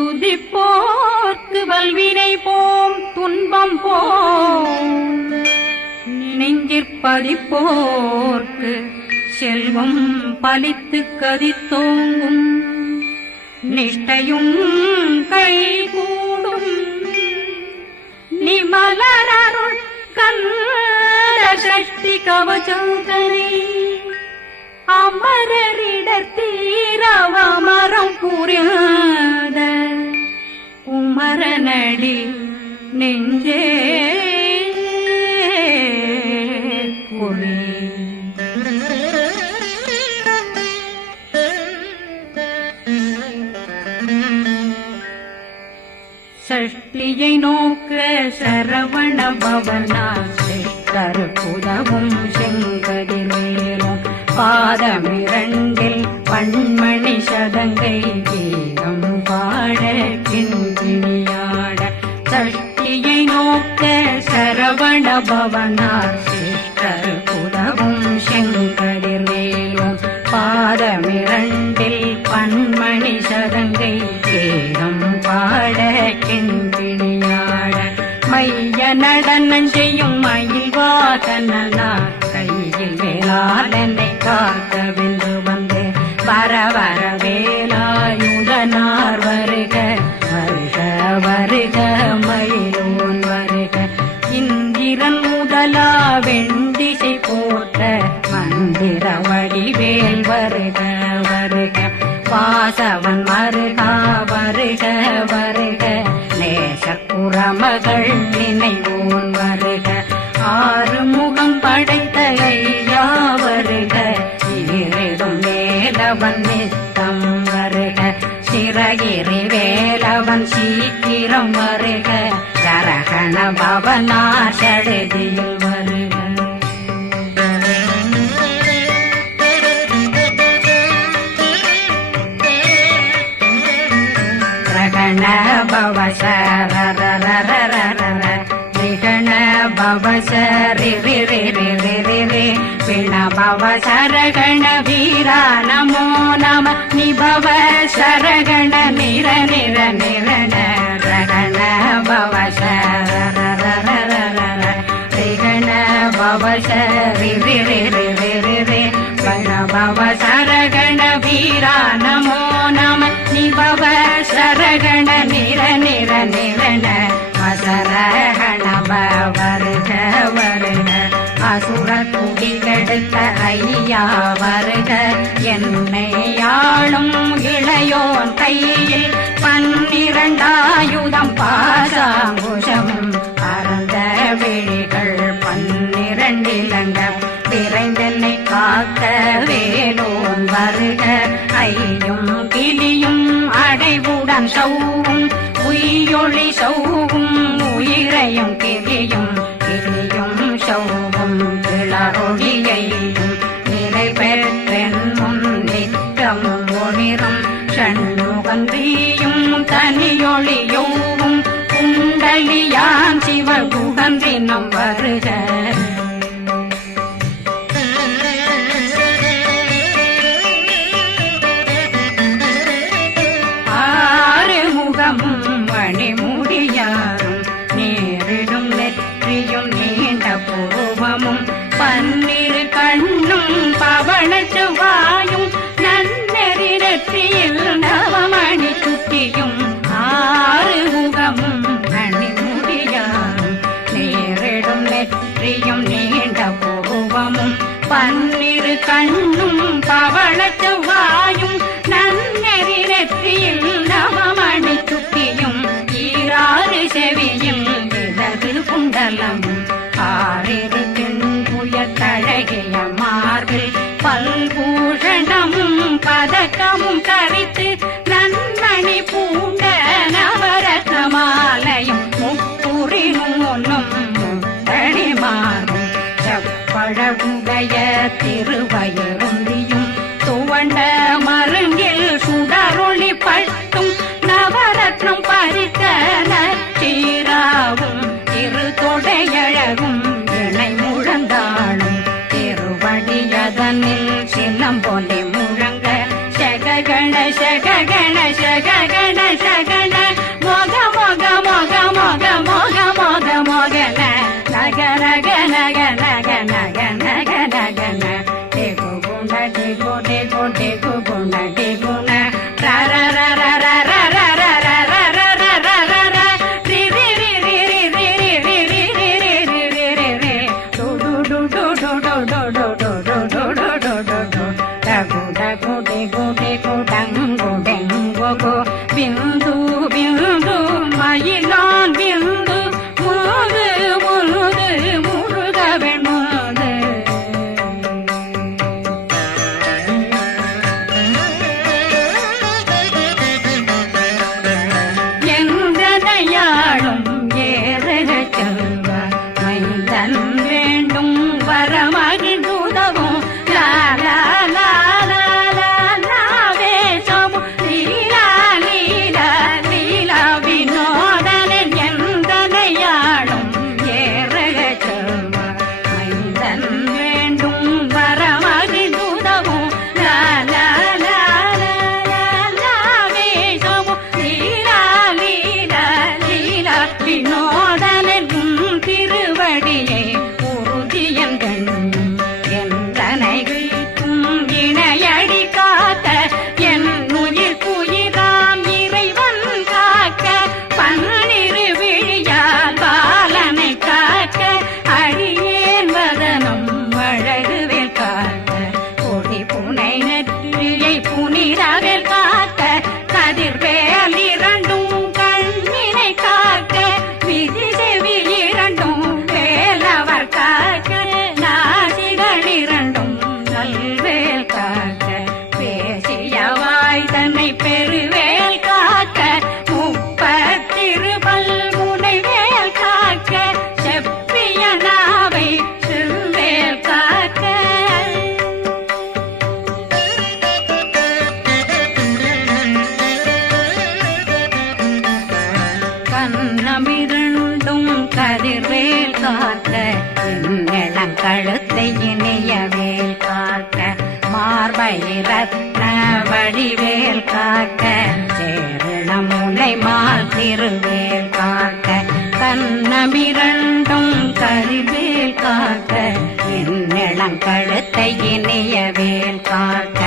துதிப்போர்க்கு வல்வினை போம் துன்பம் போம் நெஞ்சிற்பதிப்போர்க்கு செல்வம் பலித்து கதித்தோங்கும் நிஷ்டையும் கைகூடும் நிமலரருள் கந்த சக்தி கவசந்தனை அமரரிடத்தீரவமரம் புரியாத குமரனடி நெஞ்சே பொறி சஷ்டியை நோக்க சரவண பவனா கருப்புதவும் செங்கதிர்வேலும் பாதமிரண்டில் பண்மணி சதங்கை கீதம் பாட கிண்கிணியாட சஷ்டியை நோக்க சரவண பவனார் கருப்புதவும் செங்கதிர்வேலும் பாதமிரண்டில் பண்மணி சதங்கை கீதம் பாட கிண்கிணியாட மைய நடனம் செய்யும் மயில் வாசனார் கையில் வேளாளனை காக்க வென்று வந்து வர வர வேலாயுதனார் வருக வருக வருக மயிலோன் வருக இந்திரன் முதலா வெண்டிசை போட்ட மந்திர வடிவேல் வருக வருக வாசவன் வருகா வருக வருக நேசக்குறமகள் நினைவோன் வருக ஆறு முகம் படைத்த ஐயா வருக ஈரிடும் வேலவன் நித்தம் வருக சிறகிரி வேலவன் சீக்கிரம் வருக சரகண பவனா சடுதியில் வருக ரகண பவ சரரரரரர நிகண பவ சரி ரி ரி ரி ரி ரி ரி பிண பவ சரகண வீரா நமோ நம நிபவ சரகண நிர நிர நிரண ரகண பவ சரரரரரர ரிகண பவ சரி ரி ரி ரி ரி ரி ரி பிண பவ சரகண வீரா நமோ நம நிபவ சரகண நிர நிர நிரண மசரகண வருக வருக அசுர குடிகெடுத்த ஐயா வருக என்னை ஆளும் இளையோன் கையில் 12 பாசாங்குஷம் பரந்த விழிகள் 12 இலங்க விரைந்தென்னை காக்க வேலோன் வருக ஐயும் கிளியும் அடைவுடன் சௌவும் உயிரொளி சௌவும் உயிரையும் கிளியும் கிளியும் சௌவும் இளரொளியையும் நிலை பெற்றென் முன் நித்தம் ஒளிரும் ஷண்முகந்தியும் தனியொளியோவும் குண்டலியான் சிவகுகந்தினம் வருக மணிமுடியாரும் நேரிடும் நெற்றியும் நீண்ட பூவமும் 12 கண்ணும் பவள செவ்வாயும் நன்னெறி நெற்றியில் நவமணி சுட்டியும் 6 முகமும் மணிமுடியாரும் நேரிடும் நெற்றியும் நீண்ட பூவமும் 12 கண்ணும் பவள செவ்வாயும் நன்னெறி நெற்றியில் நவமணி சுட்டியும் 6 செவியும் இடது குண்டலம் 6 தின்புயத்தழகிய மார்பில் பல்பூஷணமும் பதக்கமும் தரித்து நன்மணி பூண்ட நவரத்ன மாலையும் முப்புரினும் தனிமாறும் செப்பழகுடைய திருவயருந்தியும் துவண்ட மருங்கில் சுடரொளி பட்டும் நவரத்னம் பறித்த நச்சீராவும் திரு தொடையழகும் இணை முழந்தாளும் திருவடியதனில் சிலம்பொலி முழங்க சககண சககண சககண சகண டிகு டிகு டிகு குண டிகுண ர ர ர ர ர ர ர ர ர ர ர ர ர ர ரி ரி ரி ரி ரி ரி ரி ரி ரி ரி ரி ரி ரி ரி டு டு டு டு டு டு டு டு டு டு டு டு டு டு டகு டகு டிகு டிகு டங்கு டெங்கு கு பிந்து பிந்து மயிலான் பிந்து முது முது முருகவன் முது எந்தனையாளும் ஏறக செல்வ மைந்தன் வேண்டும் வரமகிழ்ந்துதவும் லா லா லா லா லா லா வேஷமும் லீலா லீலா லீலா வினோதனன் எந்தனையாளும் ஏறக செல்வ மைந்தன் வேண்டும் வரமகிழ்ந்துதவும் லா லா லா லா லா லா வேஷமும் லீலா லீலா லீலா வினோதனன் திருவடியை உறுதியன் கண்ணும் என்றனை வீட்டும் இணையடி காத்த என் உயிர் குயிராம் இறைவன் காக்க பன்னிரு விழியால் பாலனை காக்க அடியேன் வதனம் அழகுவேல் காக்க கொடி புனை நெற்றியை புனிதவேல் காக்க கதிர்வேல் இரண்டும் கண்ணினை காக்க விதி செவி இரண்டும் வேலவர் காக்க நாசிகள் இரண்டும் நல்வேல் காக்க பேசிய வாய் தன்னை பெருவேல் காக்க முப்பத்திருபல் முனைவேல் காக்க செப்பிய நாவை செவ்வேல் காக்க கண்ணமிரண்டும் கதிர்வேல் காக்க இளங்கழுத்தை இணையவேல் காக்க மார்பை ரத்ன வடிவேல் காக்க சேரண முனை மால் திருவேல் காக்க கண்ணமிரண்டும் கதிர்வேல் காக்க இளங்கழுத்தை இணையவேல் காக்க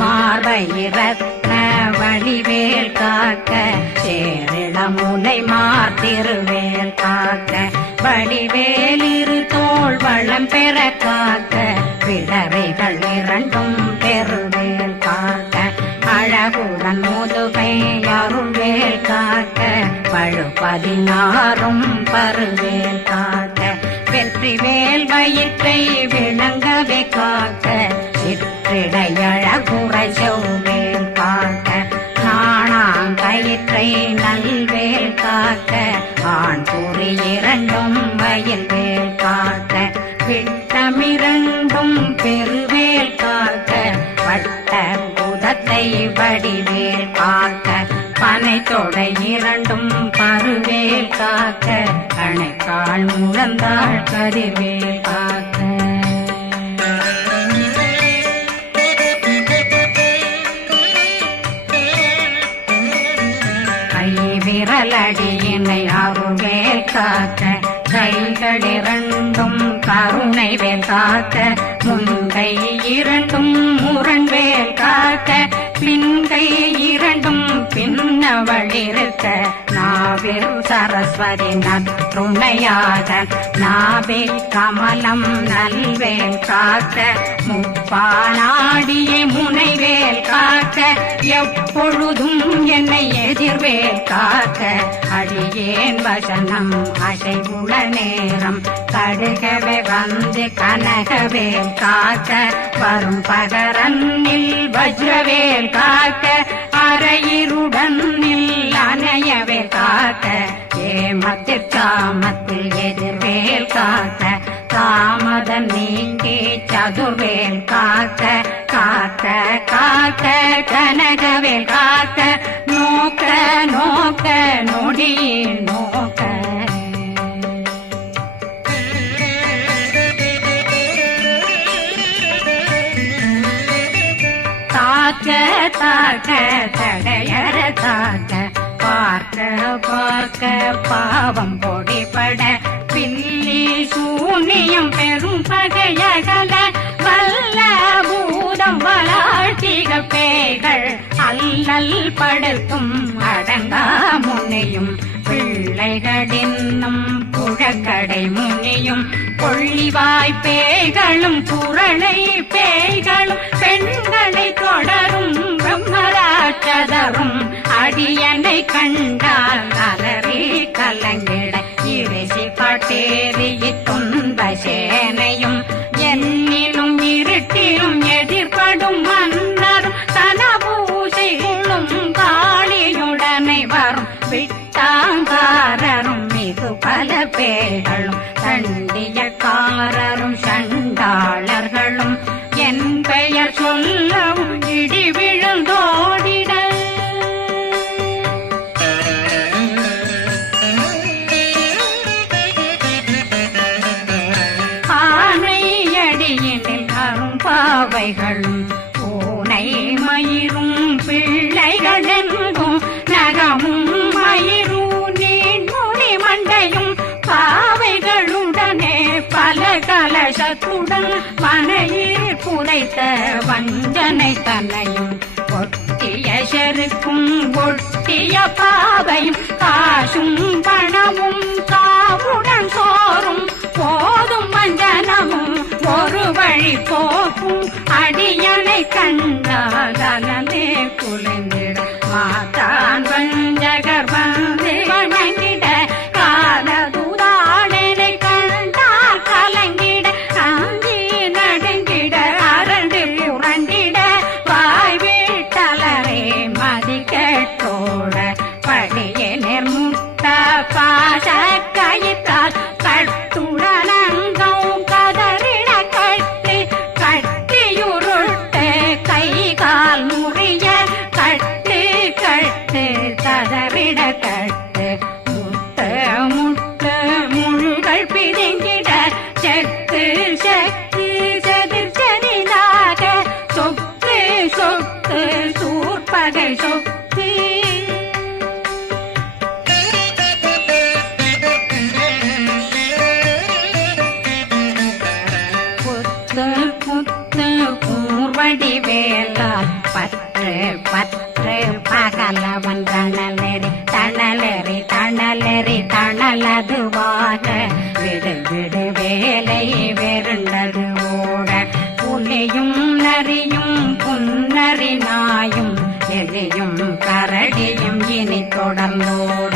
மார்பை ரத்ன வடிவேல் காக்க சேரண முனை மார் திருவேல் காக்க வடிவேல் இரு தோள் வளம் பெற காக்க பிடரைகள் இரண்டும் பெருவேல் காக்க அழகுடன் முதுகை அருள்வேல் காக்க பழு 16 பருவேல் காக்க வெற்றிவேல் வயிற்றை விளங்கவே காக்க சிற்றிடையழகுறை செவ்வேல் காக்க நாணாங்கயிற்றை நல்வேல் காக்க ஆண் குறி இரண்டும் வயல்வேல் காக்க விட்டமிரண்டும் பெருவேல் காக்க வட்ட புதத்தை வடிவேல் காக்க பனை தொடை இரண்டும் பருவேல் காக்க கணைக்கால் முழந்தாள் கதிர்வேல் காக்க விரலடியினை அருள்வேல் காக்க கைகள் இரண்டும் கருணை வேல் காக்க முன்கை இரண்டும் முரண்வேல் காக்க பின்கை இரண்டும் பின்னவழிருக்க நாவில் சரஸ்வதி நற்றுணையாக நாவே கமலம் நல்வேல் காக்க முப்பானாடியே முனைவேல் காக்க எப்பொழுதும் என்னை எதிர்வேல் காக்க அடியேன் வசனம் அசைவுள நேரம் கடுகவே வந்து கனகவேல் காக்க வரும் பகரன்னில் வஜ்ரவேல் காக்க அரையிருடன் அணையவே காக்க ஏமத்தில் காமத்தில் எதிர்வேல் காக்க காமதன் நீங்கி சதுர்வேல் காக்க காக்க காக்க கனகவேல் காக்க நோக்க நோக்க நொடியில் நோக்க தாக்க தாக்க தடையற தாக்க பார்க்க பார்க்க பாவம் பொடிபட பில்லி சூனியம் பெரும் பகையகல வல்ல பூதம் அல்லல் படுத்தும் அடங்கா முனையும் பிள்ளைகளின்னும் புழக்கடை முனியும் கொள்ளிவாய் பேய்களும் குரளை பேய்களும் பெண்களை தொடரும் பிரம்மராட்சதரும் அடியனை கண்டால் அலறி கலங்கிட இறைசி காட்டேறிய துன்ப சேனையும் என்னிலும் இருட்டிலும் எதிர்படும் மன்னரும் தனபூசைகளும் காளியுடனை வரும் விட்டாங்காரரும் மிகு பல பேர்களும் தண்டியக்காரரும் சண்டாளர்களும் என் பெயர் சொல்லவும் இடி விழுந்தோடிட ஆனையடியினில் அரும்பாவைகளும் பூனை மயிரும் பிள்ளைகளெங்கும் நகமும் மயிரும் நீண்முடி மண்டையும் பாவைகளுடனே பல கலசத்துடன் மனையில் புதைத்த வஞ்சனை தன்னையும் ஒட்டிய செருக்கும் ஒட்டிய பாவையும் காசும் பணமும் காவுடன் சோறும் போதும் வஞ்சனமும் ஒரு வழி போக்கும் அடியனை கண்டால் அலமே குலைந்திட மாத்தான் வஞ்சகர் வந்து வணங்கிட காலதுதாடனை கண்டால் கலங்கிட அஞ்சி நடுங்கிட அரண்டு புரண்டிட வாய் வீட்டலரே மதி கேட்டோட படியே நிர்முட்ட பாச கயிற்றால் கட்டுடனங்கும் கதறிட கட்டி கட்டியுருட்டு கை கால் முறிய கட்டு கட்டு கதறிட கட்டு முட்டு முட்டு முள்கள் பிதுங்கிட செத்து செத்து செதிர் செதிலாக சொக்கு சொக்கு சூர்பகை சொக்கு புத்து புத்து கூர்வடி வேலால் பற்று பற்று பகலவன் தணலெறி தணலெறி தணலெறி தணலதுவாக விடு விடு வேலை வெருண்டது ஓட புலியும் நரியும் புன்னரி நாயும் எலியும் கரடியும் இனி தொடர்ந்தோட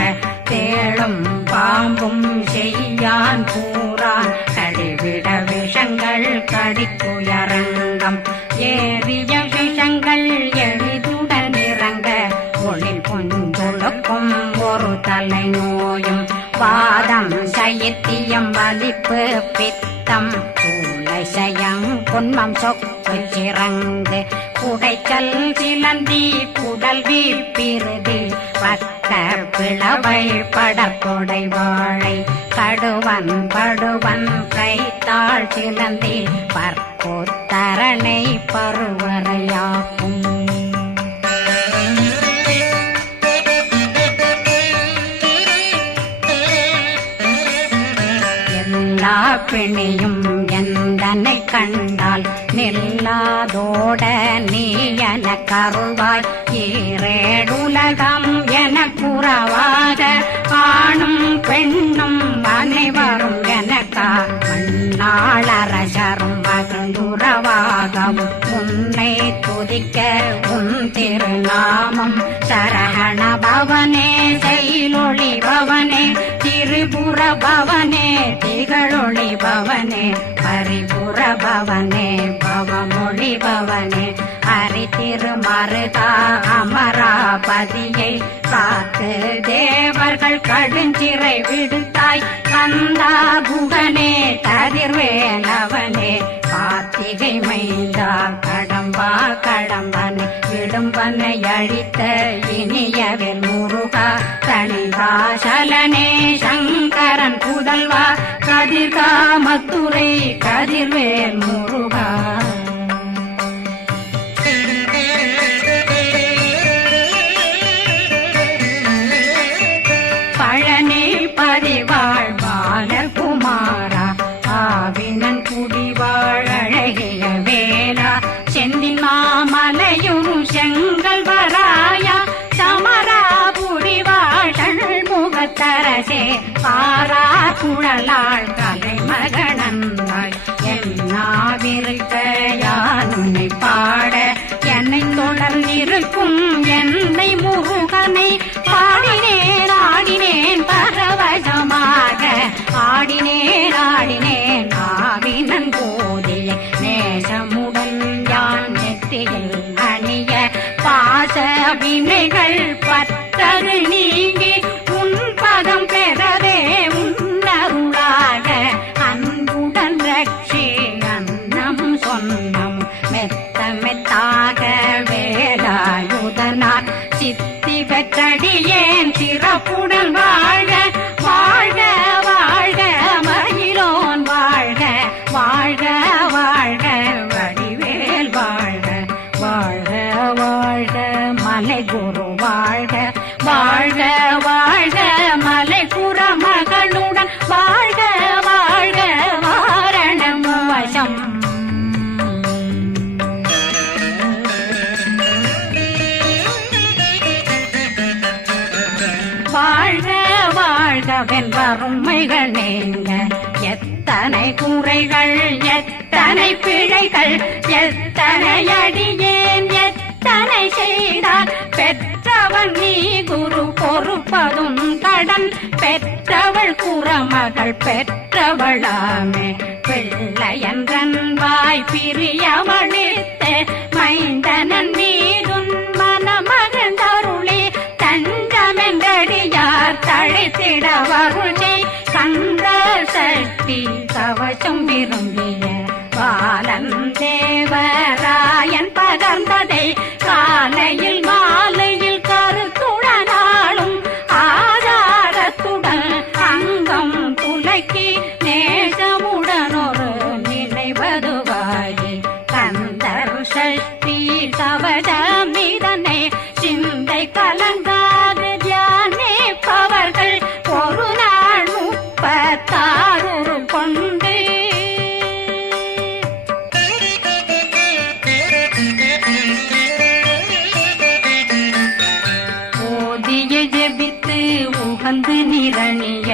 தேளும் பாம்பும் செய்யான் கூறான் கடிவிட விஷங்கள் கடிக்குயரங்கம் ஏறிய விஷங்கள் எளிதுடன் இறங்க ஒளில் பொந்துழுக்கும் ஒரு தலை நோயும் வாதம் சைத்தியம் வலிப்பு பித்தம் சூளை சயம் பொன்மம் சொக்கு சிறங்கு குடைச்சல் சிலந்தி குடல் வீப்பிருதி பக்க பிளவை படக்கொடை வாழை கடுவன் படுவன் கைத்தாள் சிலந்தி பற்போத்தரணை பருவரையாக்கும் எல்லா பிணியும் எந்தனை கண்டால் நில்லாதோட நீ என கருள்வாய் ஈரேடுலகம் என குறவாக ஆணும் பெண்ணும் அனைவரும் எனக்கா மண்ணாளரசரும் மகிழ்ந்துறவாகவும் உன்னை துதிக்க உன் திருநாமம் சரகண பவனே செயலொளி பவனே திரிபுர பவனே திகழொளி பவனே பரிபுர பவனே பவமொழி பவனே ஹரி திருமருகா அமராபதியை காத்து தேவர்கள் கடுஞ்சிறை விடுத்தாய் கந்தா குகனே கதிர்வேலவனே கார்த்திகை மைந்தா கடம்பா கடம்பனை விடும்பனை அழித்த இனியவில் முருகா தனிவாசலனே சங்கரன் புதல்வா கதிர்காமத்துரை கதிர்வேல் முருகா பழனி பதிவாழ் பாலகுமாரா ஆவினன் குடிவாழ் அழகிய வேலா செந்தில் மாமலையும் செங்கல் வராய அரசே பாரா குழலாள் கலை மகனந்தாய் என்னாவிருக்க யான் உன்னை பாட என்னை தொடர்ந்திருக்கும் என்னை முருகனை பாடினேன் ஆடினேன் பரவசமாக ஆடினேன் ஆடினேன் ஆவினன் போதிய நேசமுடன் யான் நெற்றியில் அணிய பாச வினைகள் பற்றரு நீங்கி உன் பதம் பெறவே உன்னருளாக அன்புடன் ரட்சி அன்னம் சொன்னம் மெத்த மெத்தாக வேலாயுதனார் சித்தி பெற்றடியேன் சிறப்புடன் வாழ வாழ்க வாழ்க மயிலோன் வாழ்க வாழ்க வாழ்க வடிவேல் வாழ்க வாழ்க வாழ்க மலை குரு வாழ்க வாழ்க வாழ்க மலை குறமகளுடன் வாழ்க வாழ்க வாரணம் வசம் வாழ்க வாழ்கவென் வறுமைகள் நீங்க எத்தனை குறைகள் எத்தனை பிழைகள் எத்தனை அடியேன் எத்தனை செய்தார் பெற்றவன் நீ குரு பொறுப்பதும் கடன் பெற்றவள் குறமகள் பெற்றவளாமே பிள்ளையன்றன் வாய் பிரியவழித்த மைந்தனன் மீதுன் மனமகந்தருளே தஞ்சமென்றடியார் தழைத்திட வருளே கந்த சக்தி கவசம் விரும்பிய பாலன் தேவராயன் பகர்ந்ததை காலையில் மாலையில் கருத்துடனாலும் ஆதாரத்துடன் அங்கம் துலக்கி நேசமுடனொரு நினைவதுவாகி கந்தர் சஷ்டி கவசம் இதனை சிந்தை கலங்காது தியானிப்பவர்கள் ஒரு நாள் 36 கொண்டு ஓதிய ஜெபித்து உகந்து நிரணிய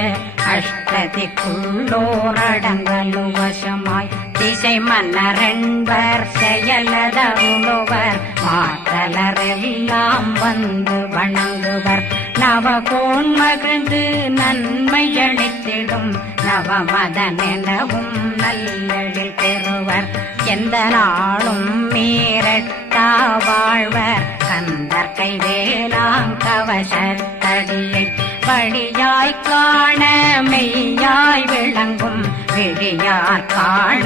அஷ்டதிக்குள்ளோரடங்கலு வசமாய் திசை மன்னரென்பர் செயலதருளுவர் மாற்றலரெல்லாம் வந்து வணங்குவர் நவகோன் மகிழ்ந்து நன்மையளித்திடும் நவமதனெனவும் நல்லெழில் பெறுவர் எந்த நாளும் மீறட்டா வாழ்வர் கந்தர் கைவேலாங்கவசத்தடியை படியாய் காண மெய்யாய் விளங்கும் விழியார் காண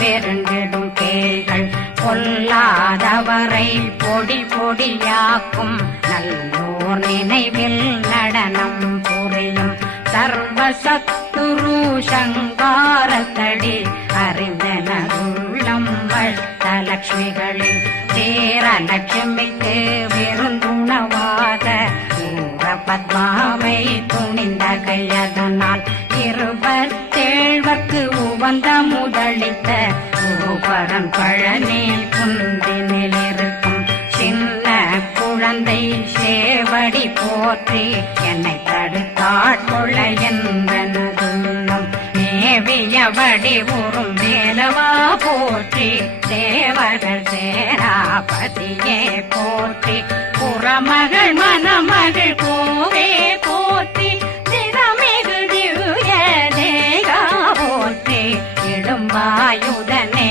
வெருண்டிடும் கேள்கள் பொல்லாதவரை பொடி பொடியாக்கும் நல்லோர் நினைவில் நடனம் புரியும் சர்வசத்துரு சங்காரத்தடி அறிந்தனருள்ளம் வஷ்டலட்சுமிகளில் சேரலட்சுமிக்கு விருந்துணவாக பத்மாவை துணிந்த கையதனால் 27 உவந்த முதலித்த பூபரன் பழனி குந்தினில் இருக்கும் சின்ன குழந்தை சேவடி போற்றி என்னை தடுத்தாட்கொள்ள என்பனதுள்ளம் மேவியபடி உறும் வேலவா போற்றி தேவர்கள் சேராபதியே போற்றி புறமகள் மணமகள் கோவே போற்றி திறமிகு திவ்ய தேகா போற்றி இடும்பாயுதனே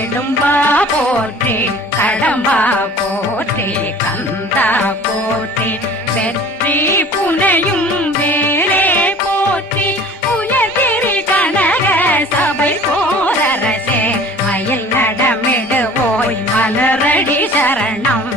இடும்பா போற்றி கடம்பா போற்றி கந்தா போற்றி வெற்றி புனையும் வேலே போற்றி உயர்திரி கனக சபை போரரசே மயில் நடமிடுவோய் மலரடி சரணம்